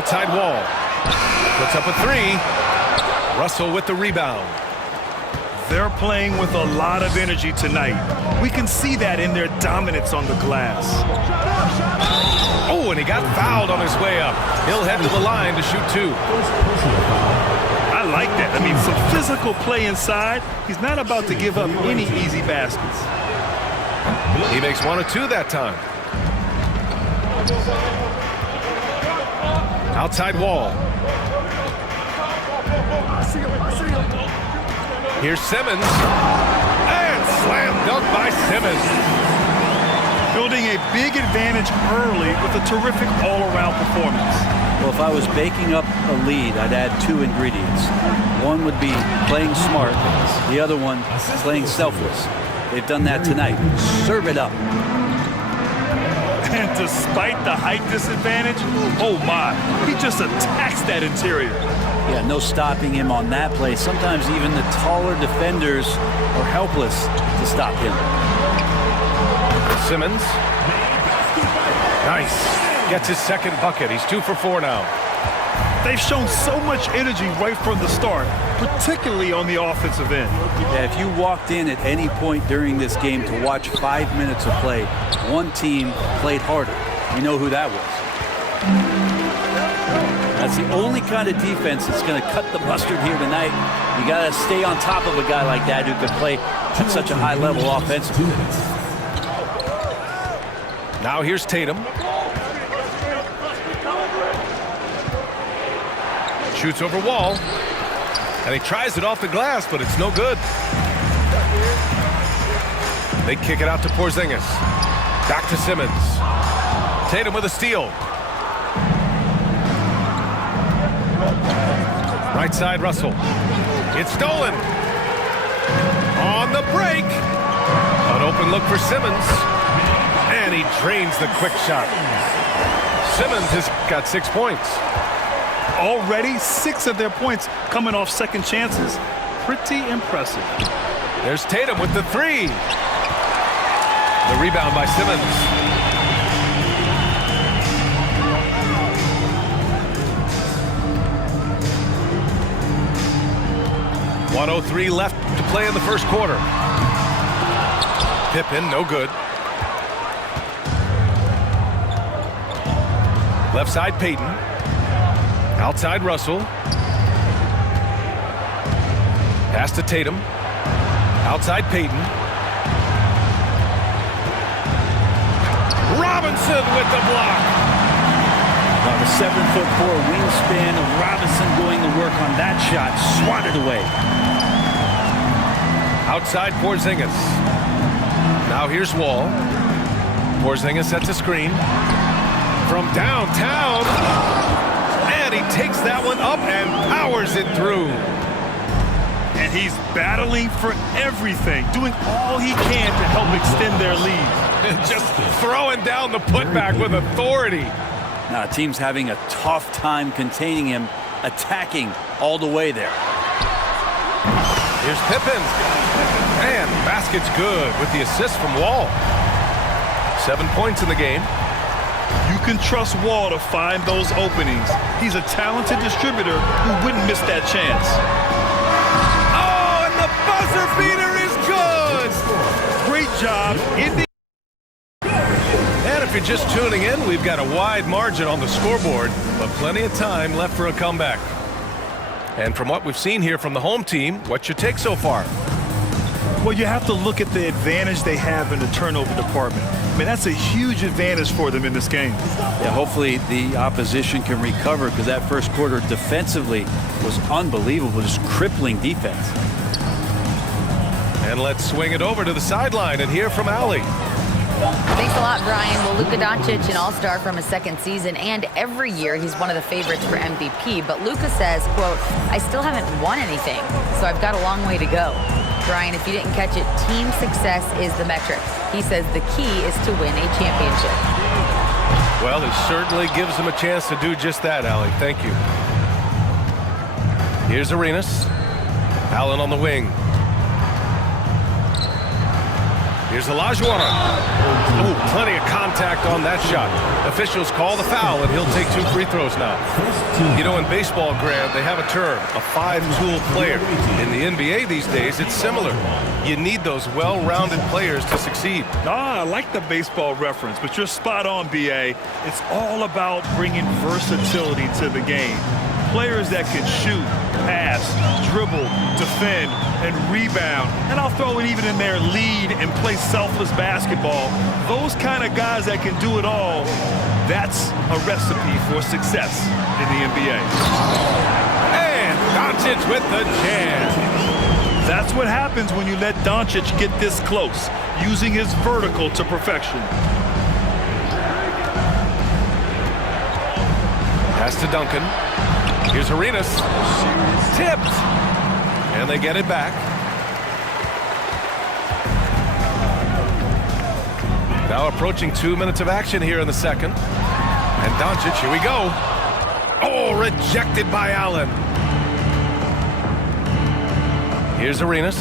Outside wall. Puts up a three. Russell with the rebound. They're playing with a lot of energy tonight. We can see that in their dominance on the glass. Oh, and he got fouled on his way up. He'll head to the line to shoot two. I like that. I mean, some physical play inside. He's not about to give up any easy baskets. He makes 1 of 2 that time. Outside wall. Here's Simmons. And slam dunk by Simmons. Building a big advantage early with a terrific all-around performance. Well, if I was baking up a lead, I'd add 2 ingredients. One would be playing smart. The other one, playing selfless. They've done that tonight. Serve it up. And despite the height disadvantage, oh my, he just attacks that interior. Yeah, no stopping him on that play. Sometimes even the taller defenders are helpless to stop him. Simmons. Nice. Gets his second bucket. He's 2 for 4 now. They've shown so much energy right from the start, particularly on the offensive end. Yeah, if you walked in at any point during this game to watch 5 minutes of play, one team played harder. You know who that was. That's the only kind of defense that's going to cut the mustard here tonight. You got to stay on top of a guy like that who can play at such a high level offensively. Now here's Tatum. Shoots over wall. And he tries it off the glass, but it's no good. They kick it out to Porzingis. Back to Simmons. Tatum with a steal. Right side, Russell. It's stolen. On the break. An open look for Simmons. And he drains the quick shot. Simmons has got 6 points. Already 6 of their points coming off second chances. Pretty impressive. There's Tatum with the three. The rebound by Simmons. .103 left to play in the first quarter. Pippen, no good. Left side, Payton. Outside, Russell. Pass to Tatum. Outside, Payton. Robinson with the block. The 7'4" wingspan of Robinson going to work on that shot. Swatted away. Outside, Porzingis. Now here's Wall. Porzingis sets a screen. From downtown. And he takes that one up and powers it through. And he's battling for everything, doing all he can to help extend their lead. Just throwing down the putback with authority. Now, the team's having a tough time containing him, attacking all the way there. Here's Pippen. And basket's good with the assist from Wall. 7 points in the game. You can trust Wall to find those openings. He's a talented distributor who wouldn't miss that chance. Oh, and the buzzer beater is good! Great job. And if you're just tuning in, we've got a wide margin on the scoreboard, but plenty of time left for a comeback. And from what we've seen here from the home team, what's your take so far? Well, you have to look at the advantage they have in the turnover department. I mean, that's a huge advantage for them in this game. Yeah, hopefully the opposition can recover, because that first quarter defensively was unbelievable, just crippling defense. And let's swing it over to the sideline and hear from Allie. Thanks a lot, Brian. Well, Luka Doncic, an all-star from his second season, and every year he's one of the favorites for MVP. But Luka says, quote, "I still haven't won anything, so I've got a long way to go." Brian, if you didn't catch it, team success is the metric. He says the key is to win a championship. Well, it certainly gives him a chance to do just that, Allie. Thank you. Here's Arenas. Allen on the wing. Here's Olajuwon. Oh, plenty of contact on that shot. Officials call the foul, and he'll take 2 free throws now. You know, in baseball, Grant, they have a term, a 5-tool player. In the NBA these days, it's similar. You need those well-rounded players to succeed. I like the baseball reference, but you're spot on, B.A. It's all about bringing versatility to the game. Players that can shoot, pass, dribble, defend, and rebound. And I'll throw it even in there, lead and play selfless basketball. Those kind of guys that can do it all, that's a recipe for success in the NBA. And Doncic with the jam. That's what happens when you let Doncic get this close, using his vertical to perfection. Pass to Duncan. Here's Arenas. Tipped. And they get it back. Now approaching 2 minutes of action here in the second. And Doncic, here we go. Oh, rejected by Allen. Here's Arenas.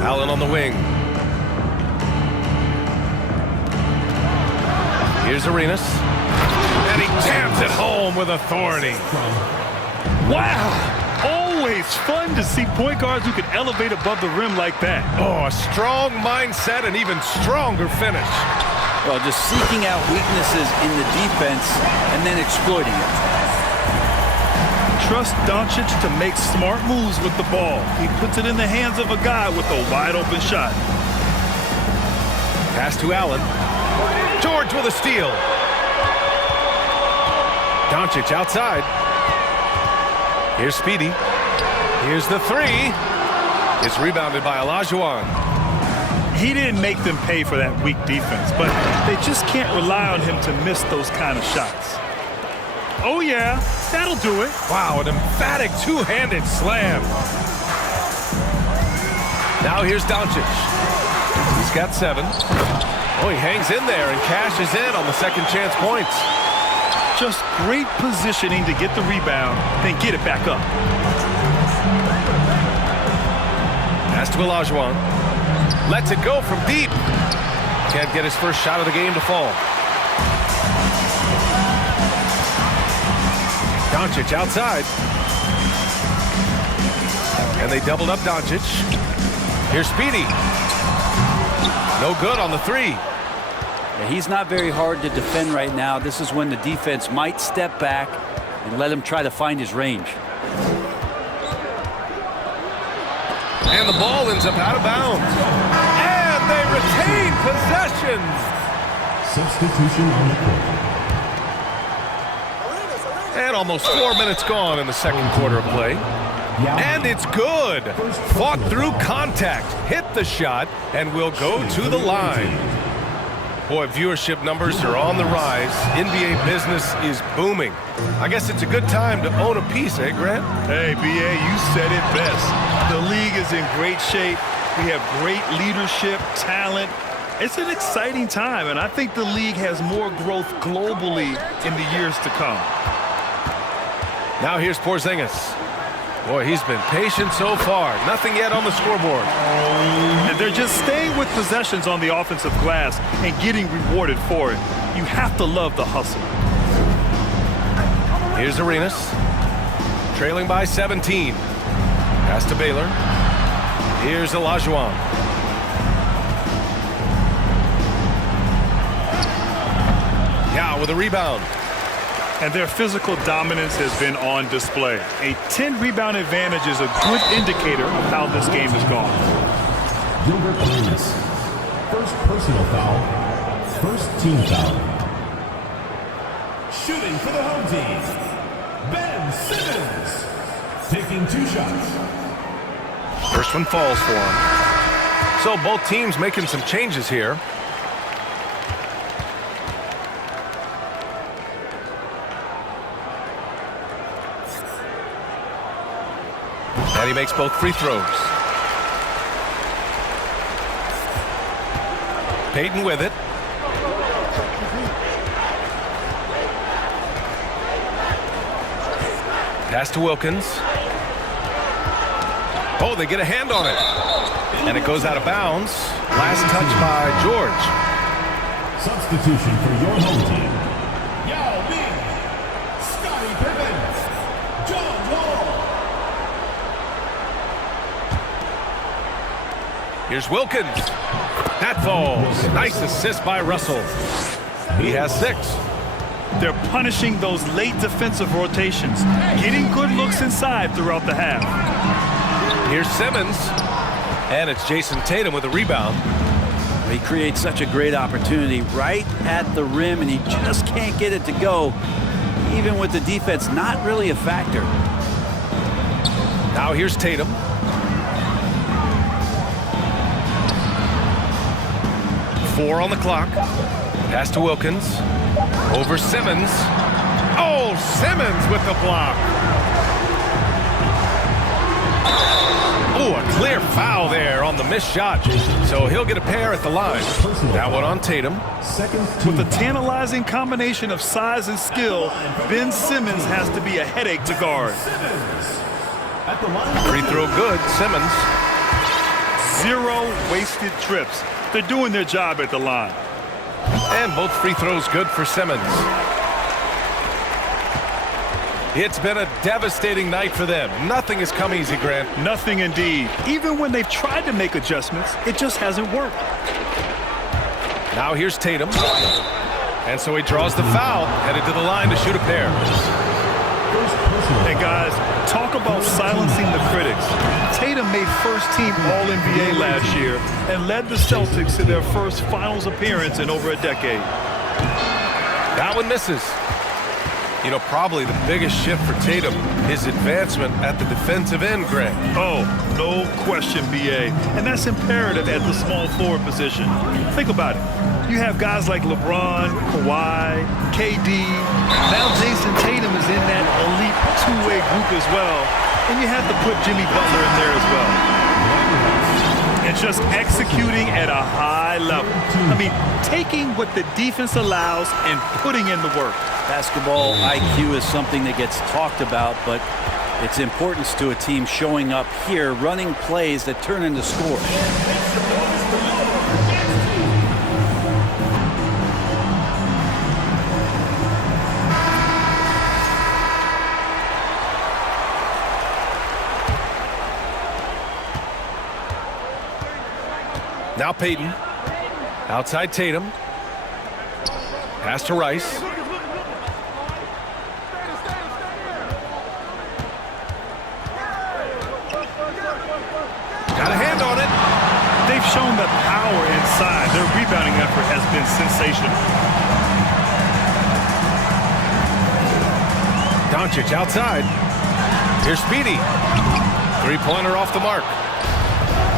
Allen on the wing. Here's Arenas. And he jams it home with authority. Wow! Always fun to see point guards who can elevate above the rim like that. Oh, a strong mindset and even stronger finish. Well, just seeking out weaknesses in the defense and then exploiting it. Trust Doncic to make smart moves with the ball. He puts it in the hands of a guy with a wide-open shot. Pass to Allen. George with a steal. Doncic outside. Here's Speedy. Here's the 3. It's rebounded by Olajuwon. He didn't make them pay for that weak defense, but they just can't rely on him to miss those kind of shots. Oh, yeah, that'll do it. Wow, an emphatic two-handed slam. Now here's Doncic. He's got 7. Oh, he hangs in there and cashes in on the second chance points. Just great positioning to get the rebound, then get it back up. Pass to Olajuwon. Lets it go from deep. Can't get his first shot of the game to fall. Doncic outside. And they doubled up Doncic. Here's Speedy. No good on the 3. Yeah, he's not very hard to defend right now. This is when the defense might step back and let him try to find his range. And the ball ends up out of bounds. And they retain possession. Substitution on the court. And almost 4 minutes gone in the second quarter of play. And it's good. Fought through contact, hit the shot, and will go to the line. Boy, viewership numbers are on the rise. NBA business is booming. I guess it's a good time to own a piece, eh, Grant? Hey, B.A., you said it best. The league is in great shape. We have great leadership, talent. It's an exciting time, and I think the league has more growth globally in the years to come. Now here's Porzingis. Boy, he's been patient so far. Nothing yet on the scoreboard. And they're just staying with possessions on the offensive glass and getting rewarded for it. You have to love the hustle. Here's Arenas. Trailing by 17. Pass to Baylor. Here's Olajuwon. Yeah, with a rebound. And their physical dominance has been on display. A 10-rebound advantage is a good indicator of how this game has gone. Gilbert Arenas. First personal foul. First team foul. Shooting for the home team. Ben Simmons. Taking 2 shots. First one falls for him. So both teams making some changes here. And he makes both free throws. Payton with it. Pass to Wilkins. Oh, they get a hand on it. And it goes out of bounds. Last touch by George. Substitution for your home team. Yao Ming, Scottie Pippen, John Wall. Here's Wilkins. That falls. Nice assist by Russell. He has 6. They're punishing those late defensive rotations, getting good looks inside throughout the half. Here's Simmons. And it's Jason Tatum with a rebound. He creates such a great opportunity right at the rim, and he just can't get it to go, even with the defense not really a factor. Now here's Tatum. Four on the clock. Pass to Wilkins. Over Simmons. Oh, Simmons with the block. Oh, a clear foul there on the missed shot. So he'll get a pair at the line. That one on Tatum. With a tantalizing combination of size and skill, Ben Simmons has to be a headache to guard. Free throw good, Simmons. 0 wasted trips. They're doing their job at the line. And both free throws good for Simmons. It's been a devastating night for them. Nothing has come easy, Grant. Nothing indeed. Even when they've tried to make adjustments, it just hasn't worked. Now here's Tatum. And so he draws the foul, headed to the line to shoot a pair. And guys, talk about silencing the critics. Tatum made first-team All-NBA last year and led the Celtics to their first finals appearance in over a decade. That one misses. You know, probably the biggest shift for Tatum, his advancement at the defensive end, Grant. Oh, no question, B.A. And that's imperative at the small forward position. Think about it. You have guys like LeBron, Kawhi, KD. Now Jason Tatum is in that elite two-way group as well. And you have to put Jimmy Butler in there as well. And just executing at a high level. I mean, taking what the defense allows and putting in the work. Basketball IQ is something that gets talked about, but its importance to a team showing up here, running plays that turn into scores. Now Payton. Outside Tatum. Pass to Rice. Got a hand on it. They've shown the power inside. Their rebounding effort has been sensational. Doncic outside. Here's Speedy. Three-pointer off the mark.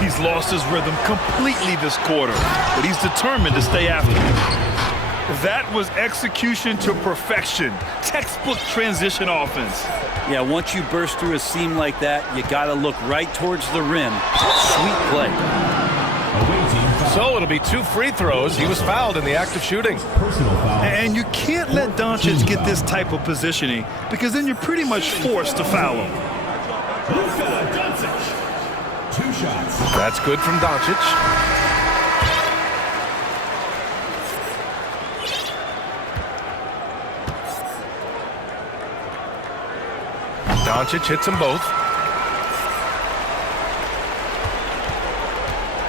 He's lost his rhythm completely this quarter, but he's determined to stay after it. That was execution to perfection. Textbook transition offense. Yeah, once you burst through a seam like that, you got to look right towards the rim. Sweet play. So it'll be 2 free throws. He was fouled in the act of shooting. And you can't let Doncic get this type of positioning because then you're pretty much forced to foul him. Luka Doncic. 2 shots. That's good from Doncic. Doncic hits them both.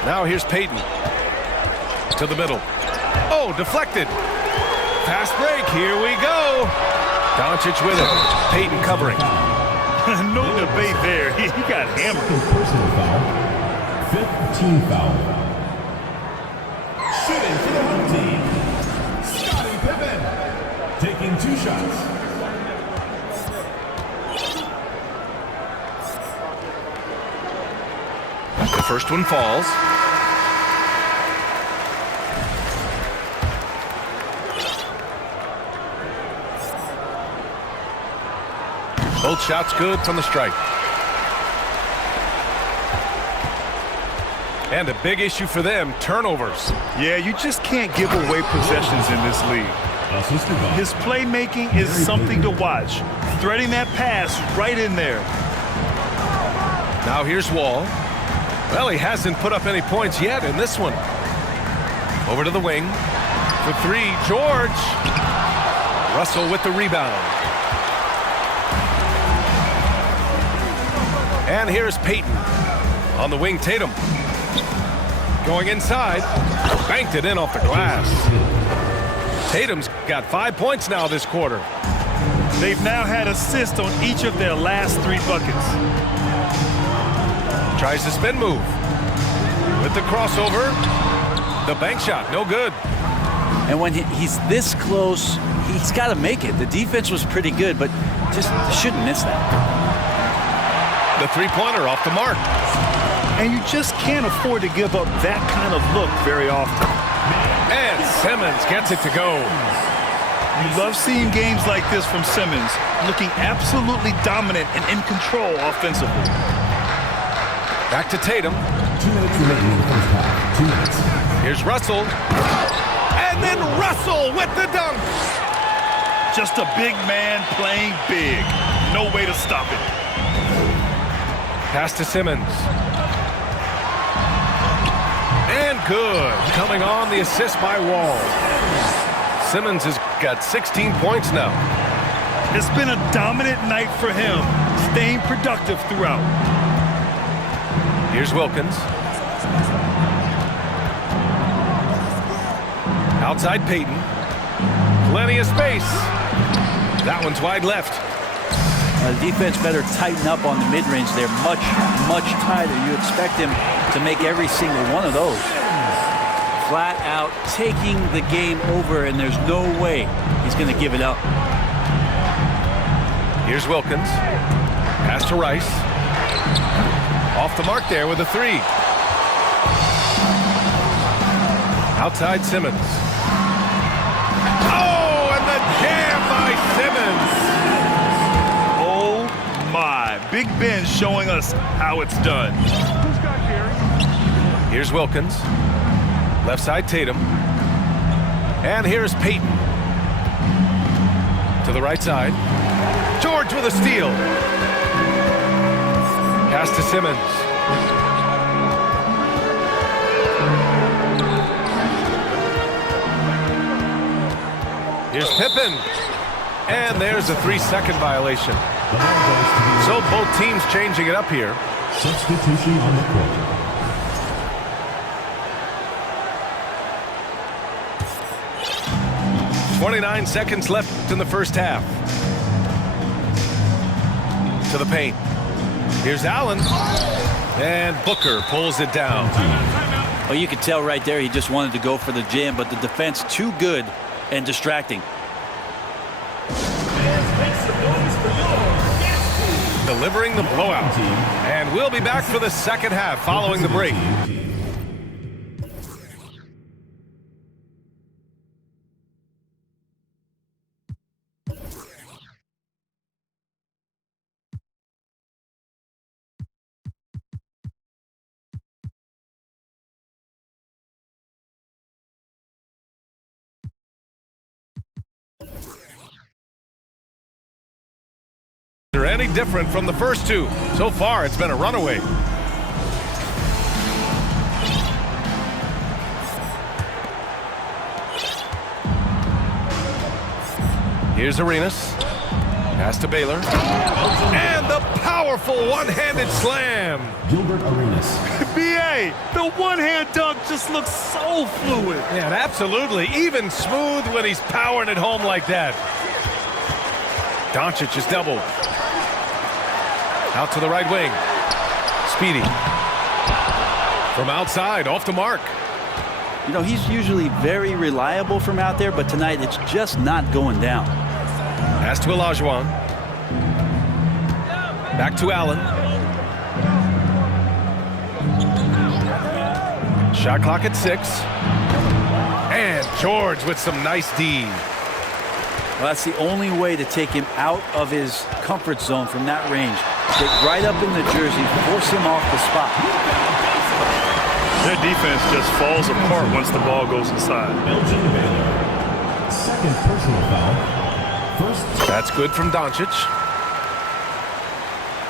Now here's Payton. To the middle. Oh, deflected. Fast break. Here we go. Doncic with it. Payton covering. No debate there. He got hammered. Personal foul. 5th team foul. Shooting for the home team. Scottie Pippen. Taking 2 shots. The first one falls. Both shots good from the stripe. And a big issue for them, turnovers. Yeah, you just can't give away possessions in this league. His playmaking is something to watch. Threading that pass right in there. Now here's Wall. Well, he hasn't put up any points yet in this one. Over to the wing. For three, George. Russell with the rebound. And here's Payton. On the wing, Tatum. Going inside. Banked it in off the glass. Tatum's got 5 points now this quarter. They've now had assists on each of their last 3 buckets. Tries the spin move. With the crossover. The bank shot, no good. And when he's this close, he's got to make it. The defense was pretty good, but just shouldn't miss that. The three-pointer off the mark. And you just can't afford to give up that kind of look very often. And Simmons gets it to go. You love seeing games like this from Simmons, looking absolutely dominant and in control offensively. Back to Tatum. 2 minutes remaining in the first half. 2 minutes. Here's Russell. And then Russell with the dunk. Just a big man playing big. No way to stop it. Pass to Simmons. And good. Coming on the assist by Wall. Simmons has got 16 points now. It's been a dominant night for him, staying productive throughout. Here's Wilkins. Outside Payton. Plenty of space. That one's wide left. The defense better tighten up on the mid-range. They're much, much tighter. You expect him to make every single one of those. Flat out taking the game over, and there's no way he's going to give it up. Here's Wilkins. Pass to Rice. Off the mark there with a three. Outside Simmons. Oh, and the jam by Simmons. Oh my, Big Ben showing us how it's done. Here's Wilkins. Left side Tatum. And here's Payton. To the right side. George with a steal. Pass to Simmons. Here's Pippen. And there's a 3-second violation. So both teams changing it up here. Substitution on the court. .29 seconds left in the first half. To the paint. Here's Allen. And Booker pulls it down. Well, you could tell right there he just wanted to go for the jam, but the defense too good and distracting. Delivering the blowout. And we'll be back for the second half following the break. Are any different from the first two? So far, it's been a runaway. Here's Arenas. Pass to Baylor. And the powerful one-handed slam. Gilbert Arenas. B.A., the one-hand dunk just looks so fluid. Yeah, absolutely. Even smooth when he's powering it home like that. Doncic is doubled. Out to the right wing. Speedy. From outside, off the mark. You know, he's usually very reliable from out there, but tonight it's just not going down. Pass to Olajuwon. Back to Allen. Shot clock at 6. And George with some nice D. Well, that's the only way to take him out of his comfort zone from that range. Get right up in the jersey, force him off the spot. Their defense just falls apart once the ball goes inside. Elgin Baylor. Second personal foul. First. That's good from Doncic.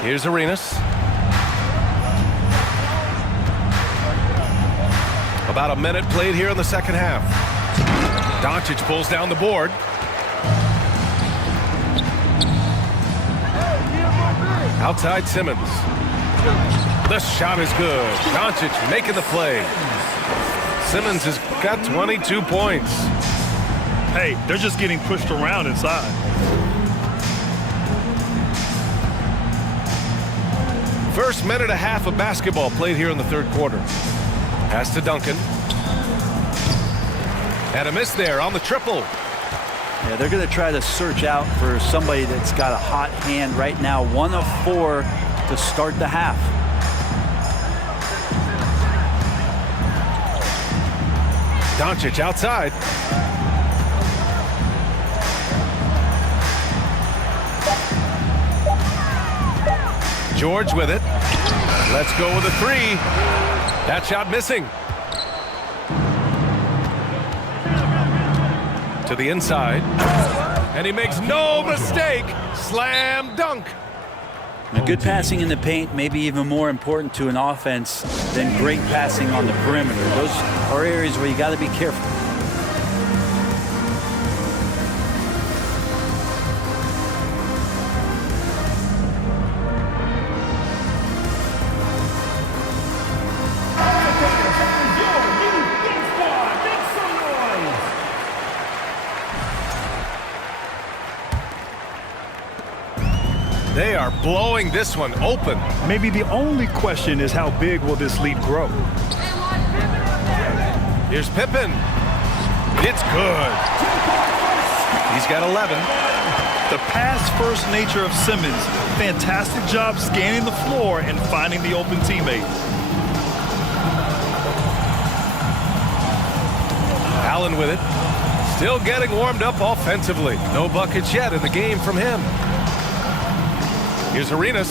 Here's Arenas. About a minute played here in the second half. Doncic pulls down the board. Outside Simmons. The shot is good. Doncic making the play. Simmons has got 22 points. Hey, they're just getting pushed around inside. First minute and a half of basketball played here in the third quarter. Pass to Duncan. And a miss there on the triple. Yeah, they're going to try to search out for somebody that's got a hot hand right now. 1 of 4 to start the half. Doncic outside. George with it. Let's go with a 3. That shot missing. To the inside. And he makes no mistake. Slam dunk. Good passing in the paint, maybe even more important to an offense than great passing on the perimeter. Those are areas where you got to be careful. They are blowing this one open. Maybe the only question is how big will this lead grow? Here's Pippen. It's good. He's got 11. The pass-first nature of Simmons. Fantastic job scanning the floor and finding the open teammate. Allen with it. Still getting warmed up offensively. No buckets yet in the game from him. Here's Arenas.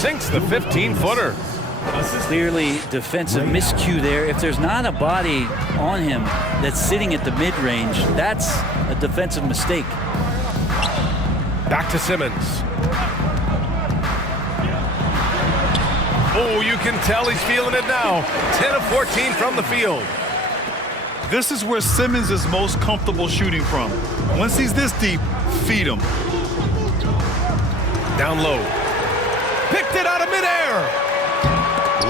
Sinks the 15-footer. Clearly defensive miscue there. If there's not a body on him that's sitting at the mid-range, that's a defensive mistake. Back to Simmons. Oh, you can tell he's feeling it now. 10 of 14 from the field. This is where Simmons is most comfortable shooting from. Once he's this deep, feed him. Down low. Picked it out of midair.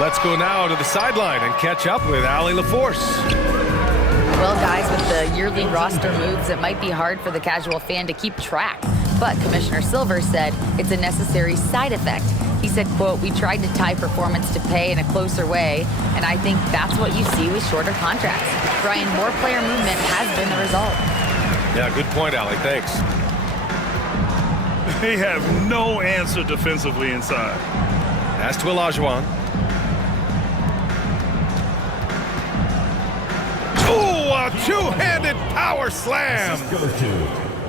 Let's go now to the sideline and catch up with Allie LaForce. Well, guys, with the yearly roster moves, it might be hard for the casual fan to keep track. But Commissioner Silver said it's a necessary side effect. He said, quote, "We tried to tie performance to pay in a closer way, and I think that's what you see with shorter contracts." Brian, more player movement has been the result. Yeah, good point, Allie. Thanks. They have no answer defensively inside. Pass to Olajuwon. Oh, a two-handed power slam.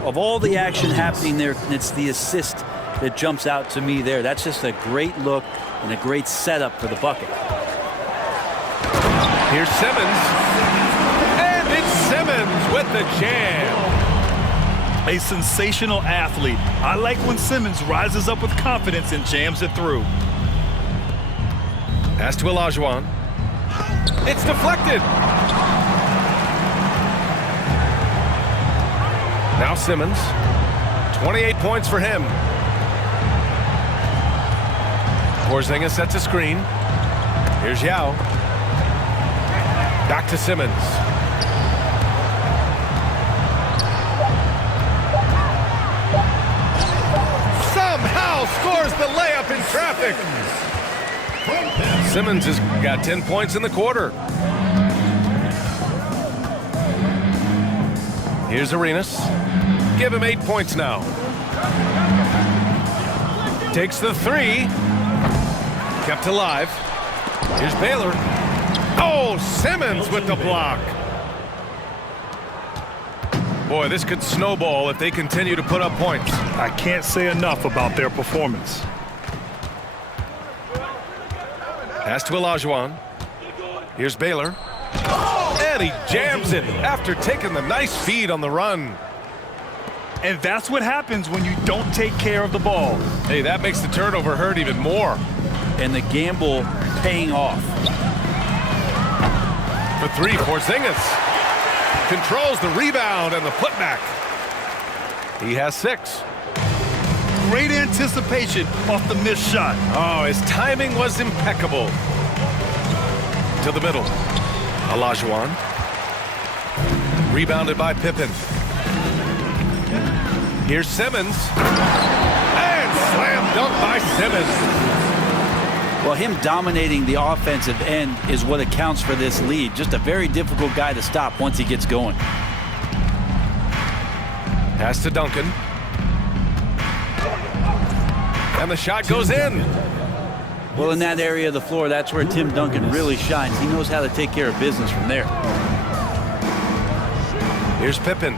Of all the action happening there, it's the assist that jumps out to me there. That's just a great look and a great setup for the bucket. Here's Simmons. And it's Simmons with the jam. A sensational athlete. I like when Simmons rises up with confidence and jams it through. Pass to Olajuwon. It's deflected. Now Simmons. 28 points for him. Porzingis sets a screen. Here's Yao. Back to Simmons. Somehow scores the layup in traffic. Simmons has got 10 points in the quarter. Here's Arenas. Give him 8 points now. Takes the three. Kept alive. Here's Baylor. Oh, Simmons with the block. Boy, this could snowball if they continue to put up points. I can't say enough about their performance. Pass to Olajuwon. Here's Baylor. And he jams it after taking the nice feed on the run. And that's what happens when you don't take care of the ball. Hey, that makes the turnover hurt even more. And the gamble paying off. For three, Porzingis. Controls the rebound and the putback. He has 6. Great anticipation off the missed shot. Oh, his timing was impeccable. To the middle. Olajuwon. Rebounded by Pippen. Here's Simmons. And slam dunk by Simmons. Well, him dominating the offensive end is what accounts for this lead. Just a very difficult guy to stop once he gets going. Pass to Duncan. And the shot goes in. Well, in that area of the floor, that's where Tim Duncan really shines. He knows how to take care of business from there. Here's Pippen.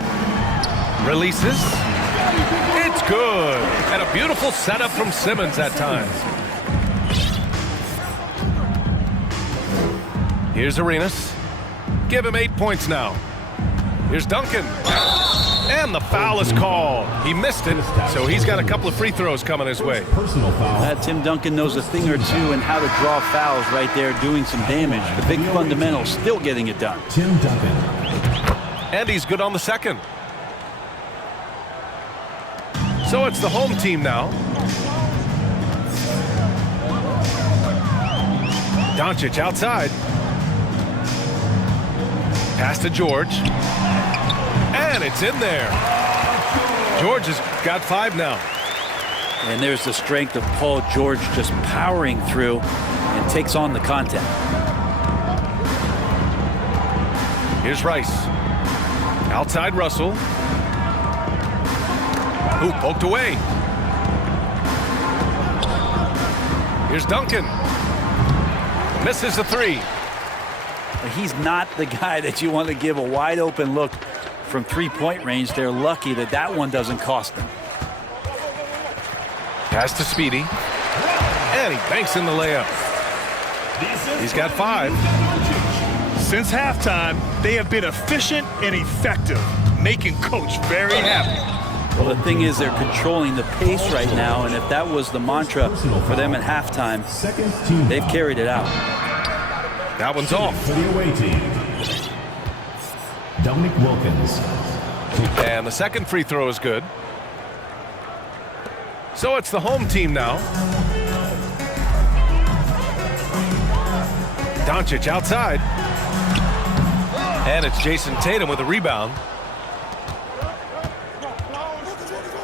Releases. It's good. And a beautiful setup from Simmons that time. Here's Arenas. Give him 8 points now. Here's Duncan. And the foul is called. He missed it, so he's got a couple of free throws coming his way. Personal foul. Tim Duncan knows a thing or two and how to draw fouls right there, doing some damage. The big fundamental, still getting it done. Tim Duncan. And he's good on the second. So it's the home team now. Doncic outside. Pass to George. And it's in there. George has got 5 now. And there's the strength of Paul George just powering through and takes on the contact. Here's Rice. Outside Russell. Ooh, poked away. Here's Duncan. Misses the 3. He's not the guy that you want to give a wide open look from 3-point range. They're lucky that that one doesn't cost them. Pass to Speedy. And he banks in the layup. He's got 5. Since halftime, they have been efficient and effective, making Coach very happy. Well, the thing is, they're controlling the pace right now, and if that was the mantra for them at halftime, they've carried it out. That one's off. For the away team, Dominic Wilkins. And the second free throw is good. So it's the home team now. Doncic outside. And it's Jason Tatum with a rebound.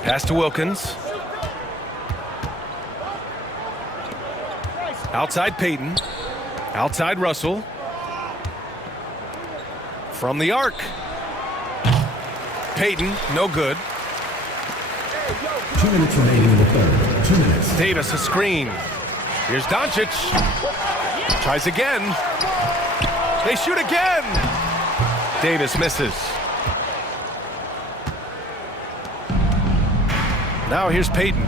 Pass to Wilkins. Outside Payton. Outside Russell. From the arc. Payton, no good. 2 minutes remaining in the third. 2 minutes. Davis a screen. Here's Doncic. Tries again. They shoot again. Davis misses. Now here's Payton.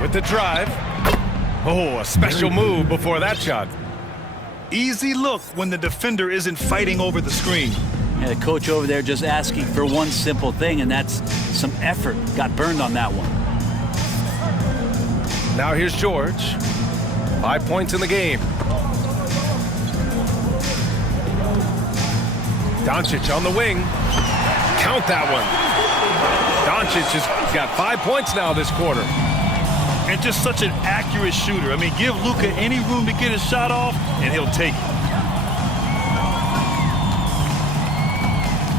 With the drive. Oh, a special move before that shot. Easy look when the defender isn't fighting over the screen. And the coach over there just asking for one simple thing, and that's some effort. Got burned on that one. Now here's George. 5 points in the game. Doncic on the wing. Count that one. Doncic has got 5 points now this quarter. And just such an accurate shooter. I mean, give Luka any room to get his shot off, and he'll take it.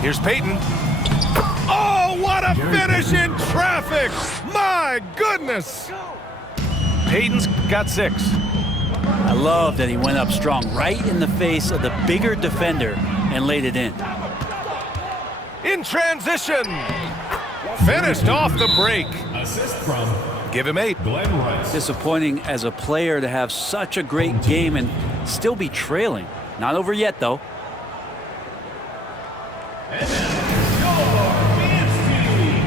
Here's Payton. Oh, what a finish in traffic! My goodness! Payton's got 6. I love that he went up strong right in the face of the bigger defender and laid it in. In transition. Finished off the break. Assist from Give him 8. Glenn Rice. Disappointing as a player to have such a great game and still be trailing. Not over yet, though. And now, your man's team.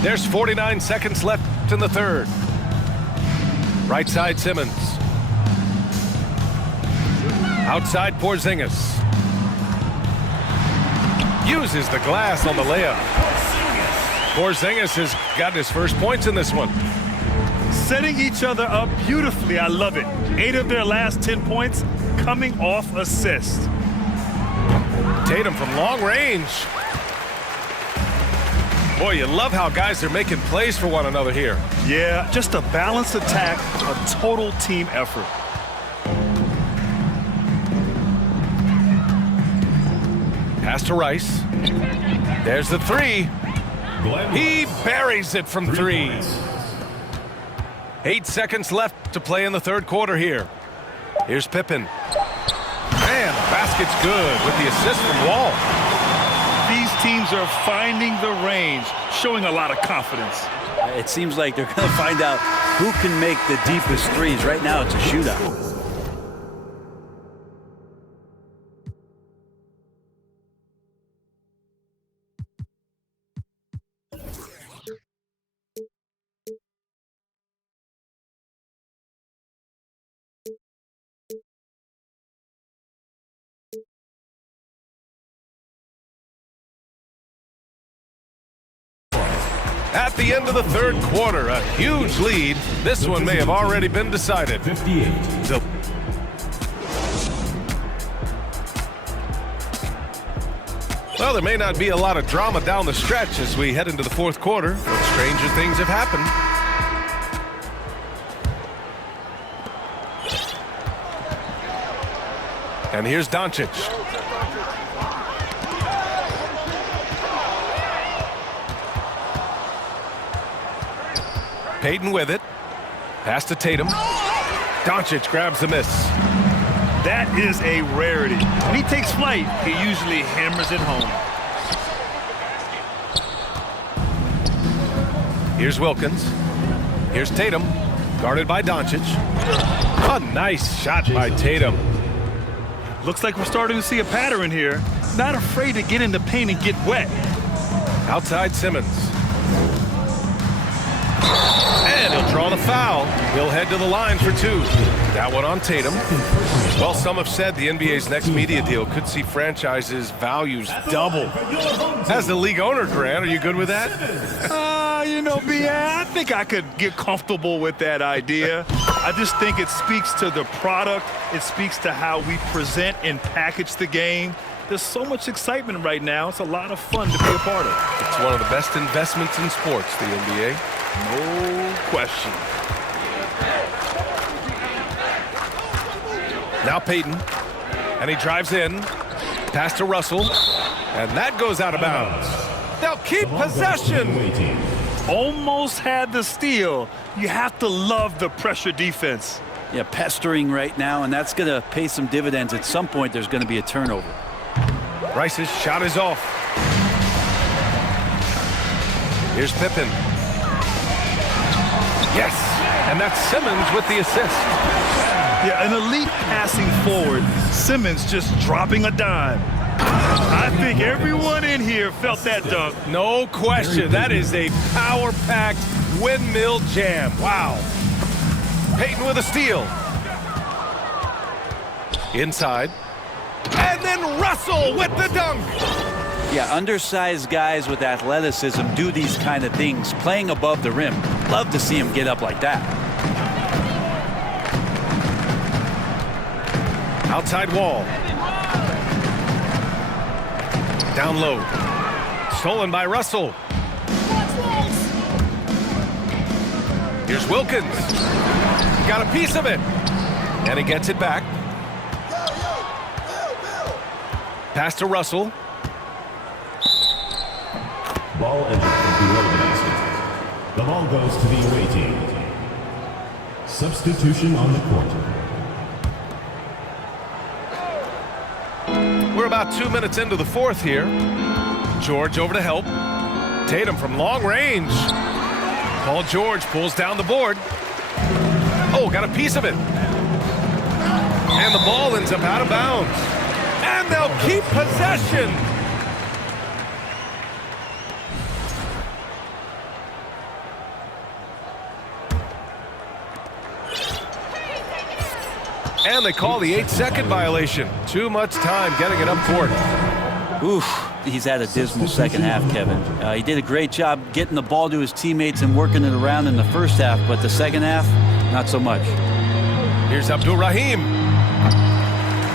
There's 49 seconds left in the third. Right side Simmons. Outside Porzingis. Uses the glass on the layup. Porzingis has got his first points in this one. Setting each other up beautifully. I love it. 8 of their last 10 points coming off assists. Tatum from long range. Boy, you love how guys are making plays for one another here. Yeah, just a balanced attack, a total team effort. Pass to Rice. There's the three. He buries it from three. 8 seconds left to play in the third quarter here. Here's Pippen. Man, the basket's good with the assist from Wall. These teams are finding the range, showing a lot of confidence. It seems like they're going to find out who can make the deepest threes. Right now, it's a shootout. At the end of the third quarter, a huge lead. This one may have already been decided. 58. So well, there may not be a lot of drama down the stretch as we head into the fourth quarter, but stranger things have happened. And here's Doncic. Payton with it. Pass to Tatum. Doncic grabs the miss. That is a rarity. When he takes flight, he usually hammers it home. Here's Wilkins. Here's Tatum, guarded by Doncic. A nice shot by Tatum. Looks like we're starting to see a pattern here. Not afraid to get in the paint and get wet. Outside Simmons. And he'll draw the foul. He'll head to the line for two. That one on Tatum. Well, some have said the NBA's next media deal could see franchises' values double. As the league owner, Grant, are you good with that? You know, I think I could get comfortable with that idea. I just think it speaks to the product. It speaks to how we present and package the game. There's so much excitement right now. It's a lot of fun to be a part of. It's one of the best investments in sports, the NBA. No question. Now Payton, and he drives in. Pass to Russell, and that goes out of bounds. They'll keep possession. Almost had the steal. You have to love the pressure defense. Yeah, pestering right now, and that's going to pay some dividends. At some point, there's going to be a turnover. Rice's shot is off. Here's Pippen. Yes, and that's Simmons with the assist. Yeah, an elite passing forward. Simmons just dropping a dime. I think everyone in here felt that dunk. No question. That is a power-packed windmill jam. Wow. Payton with a steal. Inside. And then Russell with the dunk. Yeah, undersized guys with athleticism do these kind of things, playing above the rim. Love to see him get up like that. Outside Wall. Down low. Stolen by Russell. Here's Wilkins. Got a piece of it. And he gets it back. Pass to Russell. Ball entered from below the basket. The ball goes to the away team. Substitution on the court. We're about 2 minutes into the fourth here. George over to help. Tatum from long range. Paul George pulls down the board. Oh, got a piece of it. And the ball ends up out of bounds. And they'll keep possession. And they call the 8-second violation. Too much time getting it up court. Oof, he's had a dismal second half, Kevin. He did a great job getting the ball to his teammates and working it around in the first half, but the second half, not so much. Here's Abdul Rahim.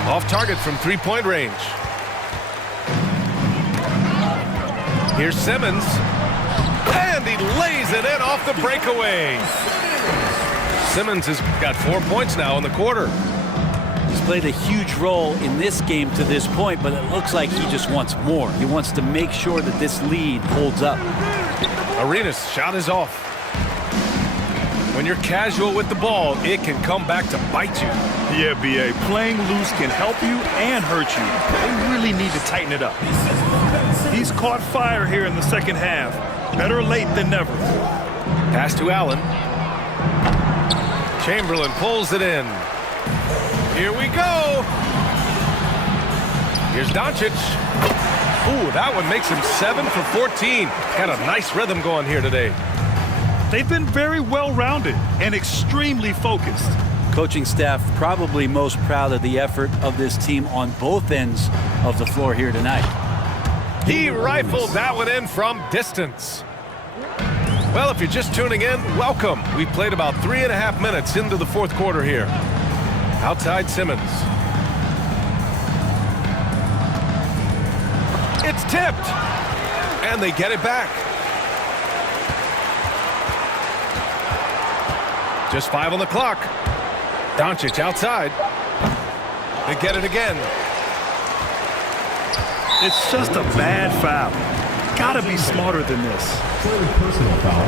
Off target from three-point range. Here's Simmons. And he lays it in off the breakaway. Simmons has got 4 points now in the quarter. He's played a huge role in this game to this point, but it looks like he just wants more. He wants to make sure that this lead holds up. Arenas' shot is off. When you're casual with the ball, it can come back to bite you. Yeah, B.A. Playing loose can help you and hurt you. They really need to tighten it up. He's caught fire here in the second half. Better late than never. Pass to Allen. Chamberlain pulls it in. Here we go. Here's Doncic. Ooh, that one makes him 7 for 14. Got a nice rhythm going here today. They've been very well-rounded and extremely focused. Coaching staff probably most proud of the effort of this team on both ends of the floor here tonight. He rifled that one in from distance. Well, if you're just tuning in, welcome. We played about 3.5 minutes into the fourth quarter here. Outside Simmons. It's tipped. And they get it back. Just 5 on the clock. Doncic outside. They get it again. It's just a bad foul. Gotta be smarter than this. Third personal foul.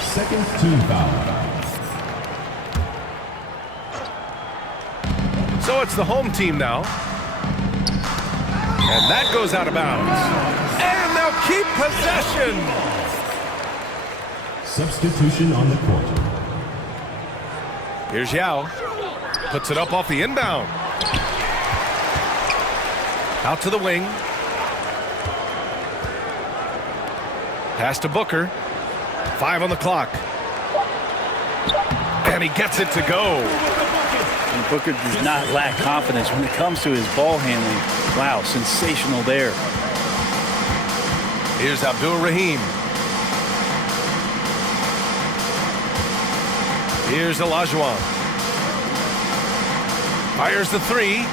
Second team foul. So it's the home team now. And that goes out of bounds. And they'll keep possession. Substitution on the court. Here's Yao. Puts it up off the inbound. Out to the wing. Pass to Booker. 5 on the clock. And he gets it to go. And Booker does not lack confidence when it comes to his ball handling. Wow, sensational there. Here's Abdul Rahim. Here's Olajuwon. Fires the 3.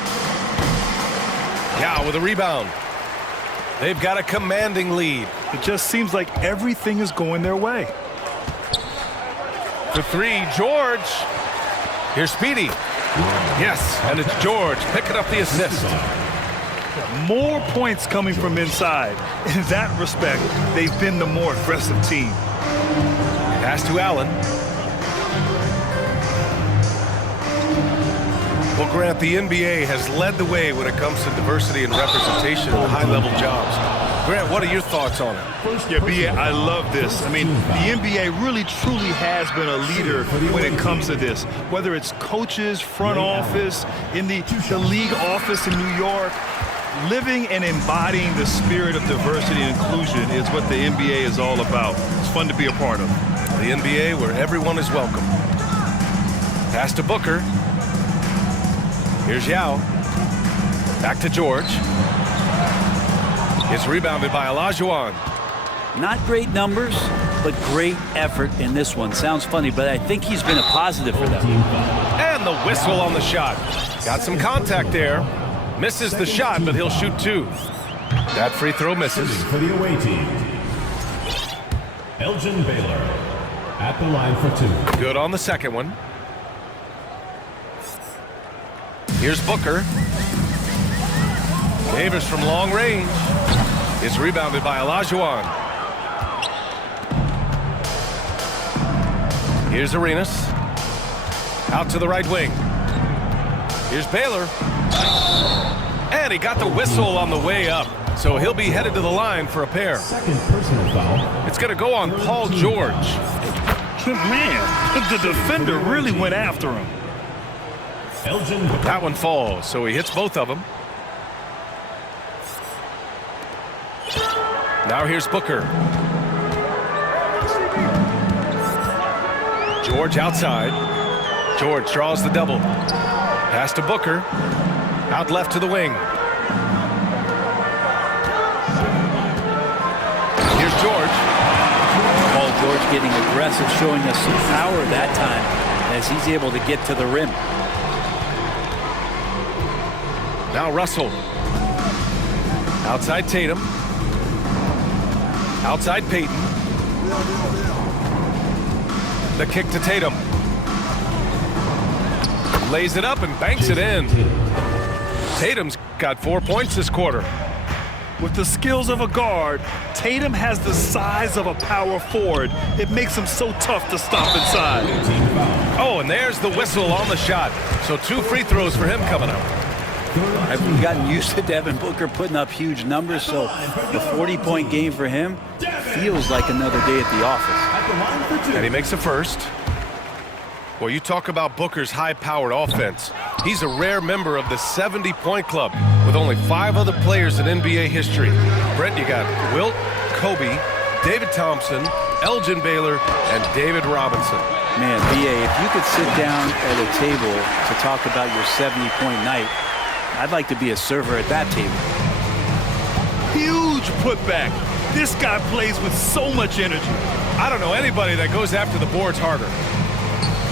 Yao with a rebound. They've got a commanding lead. It just seems like everything is going their way. For 3, George. Here's Speedy. Yes, and it's George picking up the assist. More points coming from inside. In that respect, they've been the more aggressive team. Pass to Allen. Well, Grant, the NBA has led the way when it comes to diversity and representation in the high-level jobs. Grant, what are your thoughts on it? Yeah, B.A., I love this. I mean, the NBA really, truly has been a leader when it comes to this. Whether it's coaches, front office, in the league office in New York, living and embodying the spirit of diversity and inclusion is what the NBA is all about. It's fun to be a part of. The NBA where everyone is welcome. Pass to Booker. Here's Yao. Back to George. It's rebounded by Olajuwon. Not great numbers, but great effort in this one. Sounds funny, but I think he's been a positive for them. And the whistle on the shot. Got some contact there. Misses the shot, but he'll shoot 2. That free throw misses. For the away team, Elgin Baylor at the line for 2. Good on the second one. Here's Booker. Davis from long range. It's rebounded by Olajuwon. Here's Arenas. Out to the right wing. Here's Baylor. And he got the whistle on the way up. So he'll be headed to the line for a pair. Second personal foul. It's going to go on Paul George. Man, the defender really went after him. Elgin. That one falls, so he hits both of them. Now here's Booker. George outside. George draws the double. Pass to Booker. Out left to the wing. Here's George. Paul George getting aggressive, showing us some power that time as he's able to get to the rim. Now Russell. Outside Tatum. Outside Payton. The kick to Tatum. Lays it up and banks it in. Tatum's got 4 points this quarter. With the skills of a guard, Tatum has the size of a power forward. It makes him so tough to stop inside. Oh, and there's the whistle on the shot. So 2 free throws for him coming up. I've gotten used to Devin Booker putting up huge numbers, so a 40-point game for him feels like another day at the office. And he makes a first. Well, you talk about Booker's high-powered offense. He's a rare member of the 70-point club with only 5 other players in NBA history. Brent, you got Wilt, Kobe, David Thompson, Elgin Baylor, and David Robinson. Man, B.A., if you could sit down at a table to talk about your 70-point night, I'd like to be a server at that table. Huge putback. This guy plays with so much energy. I don't know anybody that goes after the boards harder.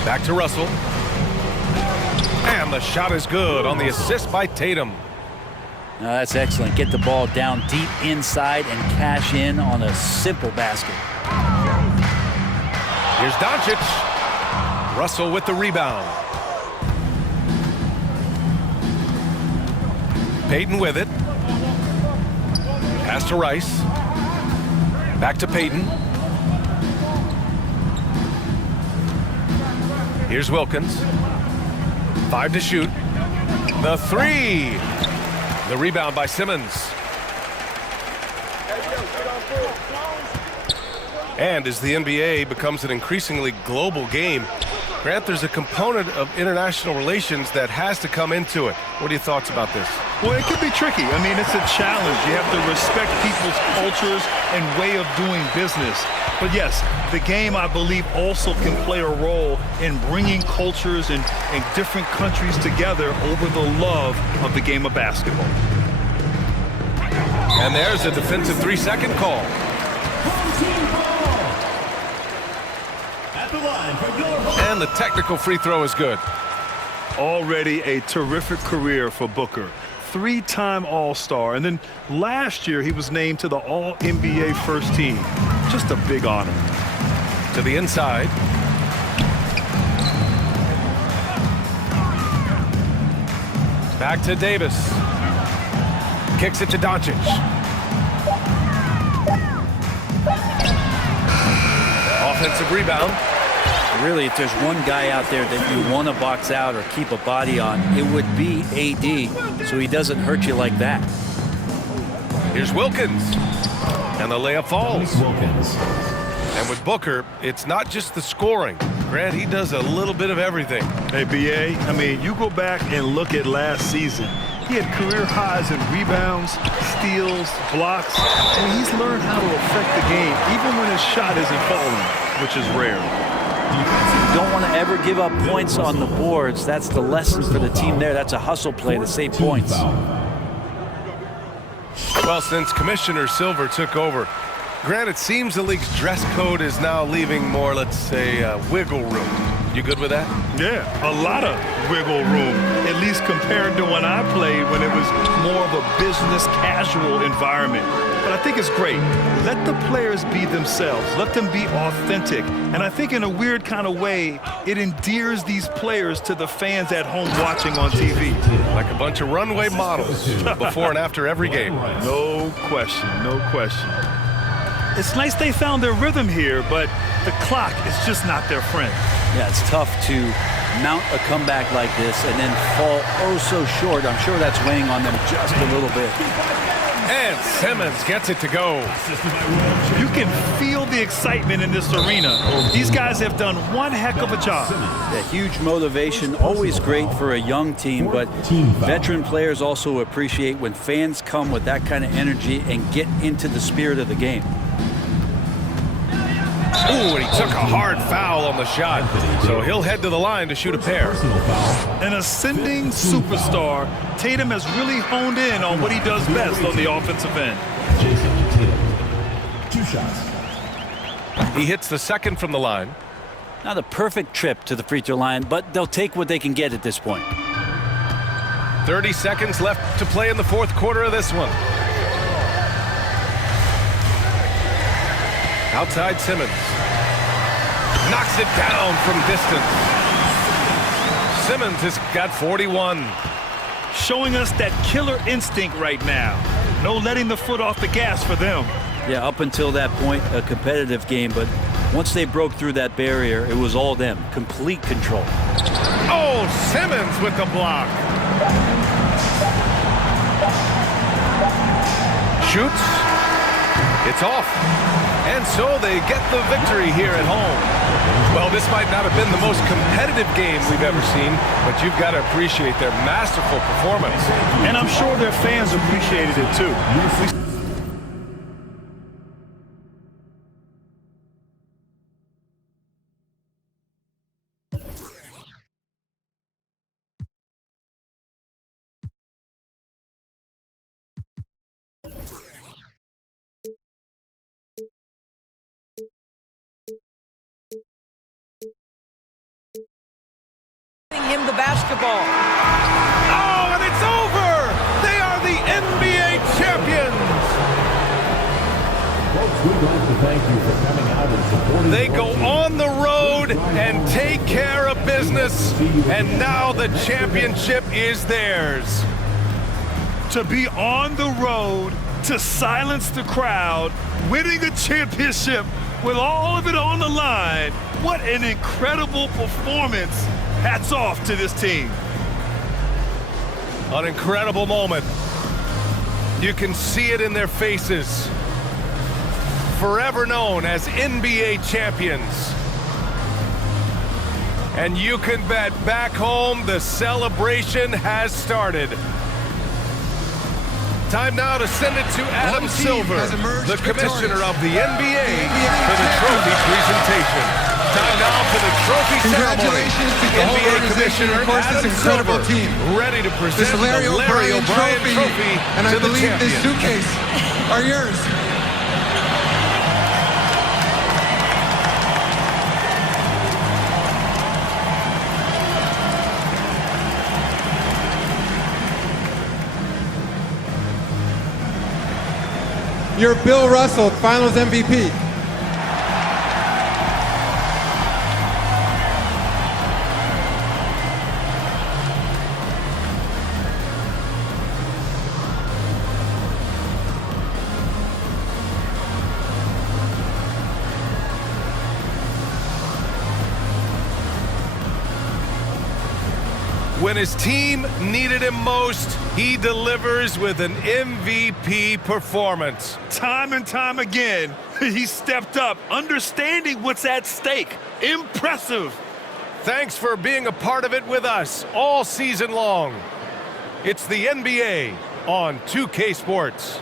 Back to Russell. And the shot is good on the assist by Tatum. That's excellent. Get the ball down deep inside and cash in on a simple basket. Here's Doncic. Russell with the rebound. Payton with it. Pass to Rice. Back to Payton. Here's Wilkins. 5 to shoot. The 3. The rebound by Simmons. And as the NBA becomes an increasingly global game, Grant, there's a component of international relations that has to come into it. What are your thoughts about this? Well, it can be tricky. I mean, it's a challenge. You have to respect people's cultures and way of doing business. But yes, the game, I believe, also can play a role in bringing cultures and different countries together over the love of the game of basketball. And there's a defensive 3-second call. And the technical free throw is good. Already a terrific career for Booker. 3-time All-Star, and then last year he was named to the All-NBA first team. Just a big honor. To the inside. Back to Davis. Kicks it to Doncic. Offensive rebound. Really, if there's one guy out there that you want to box out or keep a body on, it would be AD, so he doesn't hurt you like that. Here's Wilkins. And the layup falls. And with Booker, it's not just the scoring. Grant, he does a little bit of everything. Hey, B.A., I mean, you go back and look at last season. He had career highs in rebounds, steals, blocks. I mean, he's learned how to affect the game, even when his shot isn't falling, which is rare. You don't want to ever give up points on the boards. That's the lesson for the team there. That's a hustle play to save points. Well, since Commissioner Silver took over, Grant, it seems the league's dress code is now leaving more, let's say, wiggle room. You good with that? Yeah, a lot of wiggle room, at least compared to when I played, when it was more of a business casual environment. But I think it's great. Let the players be themselves. Let them be authentic. And I think in a weird kind of way, it endears these players to the fans at home watching on TV. Like a bunch of runway models before and after every game. No question, no question. It's nice they found their rhythm here, but the clock is just not their friend. Yeah, it's tough to mount a comeback like this and then fall oh so short. I'm sure that's weighing on them just a little bit. And Simmons gets it to go. You can feel the excitement in this arena. These guys have done one heck of a job. Yeah, huge motivation, always great for a young team, but veteran players also appreciate when fans come with that kind of energy and get into the spirit of the game. Ooh, and he took a hard foul on the shot. So he'll head to the line to shoot a pair. Personal foul. An ascending superstar, Tatum has really honed in on what he does best on the offensive end. Jason Tatum. 2 shots. He hits the second from the line. Not a perfect trip to the free throw line, but they'll take what they can get at this point. 30 seconds left to play in the fourth quarter of this one. Outside Simmons. Knocks it down from distance. Simmons has got 41. Showing us that killer instinct right now. No letting the foot off the gas for them. Yeah, up until that point, a competitive game, but once they broke through that barrier, it was all them. Complete control. Oh, Simmons with the block. Shoots. It's off. And so they get the victory here at home. Well, this might not have been the most competitive game we've ever seen, but you've got to appreciate their masterful performance. And I'm sure their fans appreciated it too. Him the basketball. Oh, and it's over! They are the NBA champions! Folks, we'd like to thank you for coming out and supporting. They go on the road and take care of business, and now the championship is theirs. To be on the road, to silence the crowd, winning a championship with all of it on the line. What an incredible performance. Hats off to this team. An incredible moment. You can see it in their faces. Forever known as NBA champions. And you can bet back home the celebration has started. Time now to send it to Adam Silver, the commissioner of the NBA, for the trophy presentation. Time now for the trophy ceremony. Congratulations to the whole NBA organization, Commissioner of course, this Adam incredible Silver, team. ready to present This Larry the Larry O'Brien trophy and I to the believe this champion. suitcase are yours. You're Bill Russell, Finals MVP. When his team needed him most, he delivers with an MVP performance. Time and time again, he stepped up, understanding what's at stake. Impressive. Thanks for being a part of it with us all season long. It's the NBA on 2K Sports.